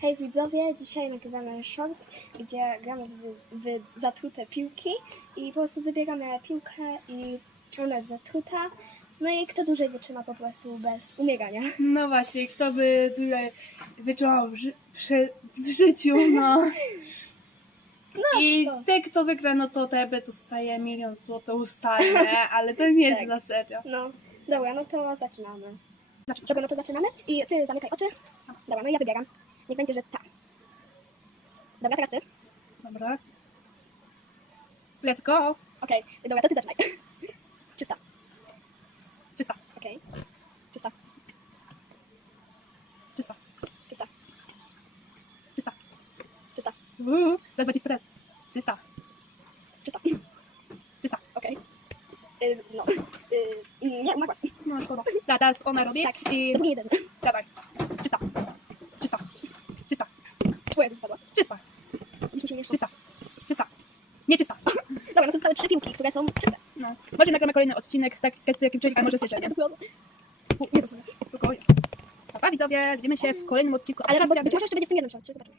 Hej widzowie, dzisiaj nagrywamy short, gdzie gramy w, w zatrute piłki i po prostu wybieramy piłkę i ona jest zatruta. No i kto dłużej wytrzyma po prostu bez umiegania. No właśnie, kto by tyle wytrzymał w, ży- przy, w życiu, no. I to. ten, kto wygra, no to tebe dostaje milion złotych ustalne, ale to nie jest Tak. na serio. No, dobra, no to zaczynamy. Zaczynasz. Dobra, no to zaczynamy i ty zamykaj oczy. Dobra, no ja wybieram. Niech będzie, że ta. Dobra, teraz ty. Dobra. Let's go. Okej, dobra, to ty zaczynaj. Czysta, Czysta, okej. Czysta, czysta, czysta, czysta. czysta, Uuu, zaraz będzie stres. Czysta, czysta. czysta. Okej. Y, no. Y, nie, umarłaś. No szkoda. Da, teraz ona robi. Tak. I Drugi jeden. dawaj. Czysta, czysta, czysta, Twoja wypadła. czysta, Już mi się nie czysta, czysta. Nie czysta. Dobra, no to zostały trzy piłki, które są czyste. No. Może nagramy kolejny odcinek taki z takim czymś, a może z jedzeniem. Jezus. Spokojnie. Dobra widzowie, widzimy się w kolejnym odcinku. Ale Obszarcie- być może jeszcze będzie w tym jednym shortcie, zobaczymy.